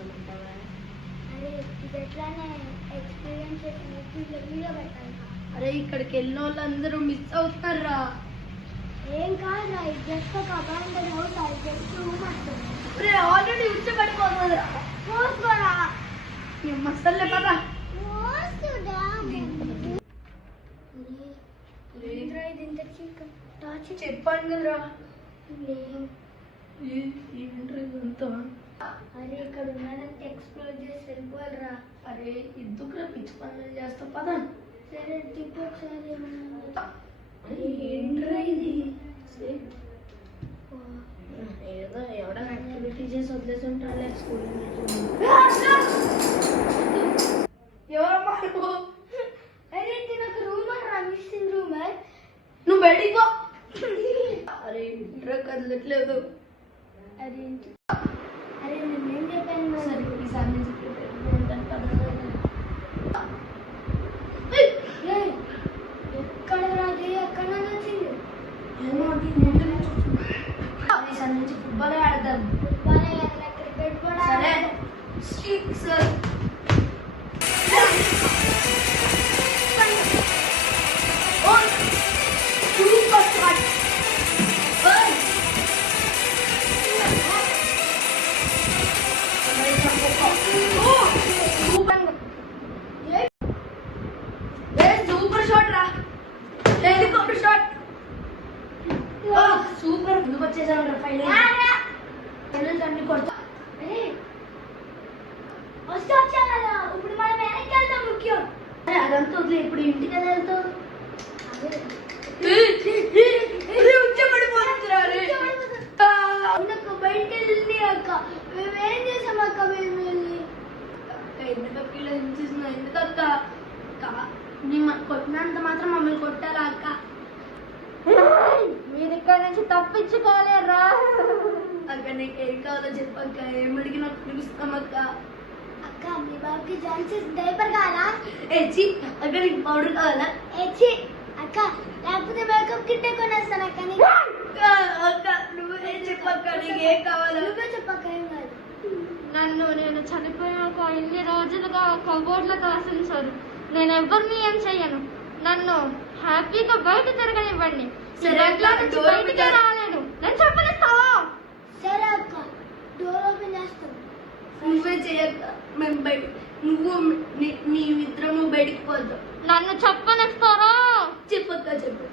కూర్చోమంటావా? అరే ఇది ఎట్లానే experience video పెట్టాలి. అరే ఇక్కడికి వెళ్ళిన వాళ్ళందరూ మిస్ అవుతారా? ఏం కాదురా, ఇది జస్ట్ ఒక అబాండెడ్ హౌస్, అది జస్ట్ రూమ్ వస్తుంది. అరే ఆల్రెడీ ఉచ్చబడిపోతుందిరా. పోసుకోరా మస్తల్లే పదా. చెప్పాను కదరా. ఏంట్రా ఇదంతా? అరే ఇక్కడ ఉన్నానంటే ఎక్స్ప్లోర్ చేసి వెళ్ళిపోవాలిరా. అరే ఎందుకురా పిచ్చి పనులు చేస్తావు పదా. సరే తిప్పు ఒకసారి. ఏంట్రా ఇది? ఏదో ఎవడో యాక్టివిటీ చేసి వదిలేసి ఉంటాడు స్కూల్. ఎవరమ్మా నువ్వు? అరే నాకు రూమ్ రా, మిస్సింగ్ రూమ్. నువ్వు బయటికి పో. అరే ఇంట్రా కదలట్లేదు. అరే అరే నేనేం చెప్పాను? సరే ఈసారి నుంచి ఎక్కడ రాజు ఎక్కడ వచ్చింది? ఏమో ఈసారి నుంచి ఫుట్బాల్ ఆడతాను. క్రికెట్ కూడా. సరే స్టిక్స్. సూపర్ షాట్ రా, హెలికాప్టర్ షాట్. సూపర్ ముందుకు వచ్చేసాం రా. ఫైనల్ అన్ని కొడతా. వచ్చా కదా, ఇప్పుడు మనం వెనక్కి వెళ్తాం ముఖ్యం. అదంతా వదిలే, ఇప్పుడు ఇంటికి ఎలా వెళ్తావు? బయటికి వెళ్ళి అక్క మేమేం చేసాం అక్క? మేము వెళ్ళి ఎందుకక్క ఇలా హింసిస్తున్నావు? ఎందుకక్క? కొట్టినంత మాత్రం మమ్మల్ని కొట్టాలా అక్క? మీరు ఇక్కడ నుంచి తప్పించుకోలేరా? అక్క నీకేం కావాలో చెప్పక్క, ఏం అడిగినా పిలుస్తామక్క. అక్క మీ బాబుకి జాన్సన్ డైపర్ కావాలా? ఏచి అక్క నీకు పౌడర్ కావాలా? ఏచి అక్క లేకపోతే మేకప్ కిట్ కొనేస్తాను అక్క. అక్క నువ్వే చెప్పక్క, నీకు ఏం కావాలో? నువ్వే చెప్పక్క. ఏం కాదు. నేను చనిపోయాక ఇన్ని రోజులుగా కబోర్డ్లో దాసించారు. నేను ఎవరిని ఏం చెయ్యను. నన్ను హ్యాపీగా బయట తిరగనివ్వండి. బయటికి రాలేను. నేను చెప్పనిస్తావా? సరే అక్క, డోర్ ఓపెన్ చేస్తాను. నువ్వే చేయక్క, మేము బయట నువ్వు నీ మిత్రము బయటికి పోతాం. నన్ను చెప్పనిస్తారా? చెప్పక్క చెప్పు.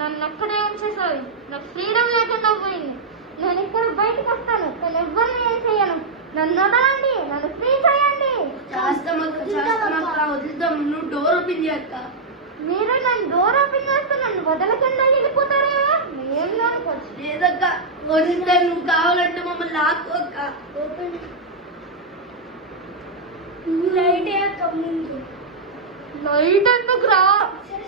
నన్ను అక్కడే ఉంచేసారు. నాకు ఫ్రీడమ్ లేకుండా పోయింది. నేను ఇక్కడ బయటకు వస్తాను, నేను ఎవరిని ఏం చెయ్యను. నన్ను వదలండి, నన్ను ఫ్రీ చేయండి. చేస్తామక్క వదులుతాం. నువ్వు డోర్ ఓపెన్ చేయక్క. మీరు నన్ను డోర్ ఓపెన్ చేస్తే నన్ను వదలకుండా వెళ్ళిపోతారేమో. ఏం అనుకోవచ్చు. లేదక్క వదిలితే నువ్వు కావాలంటే మమ్మల్ని లాక్కోక్క. ఓపెన్ లైట్ అక్క ముందు. లైట్ ఎందుకు రా? సరే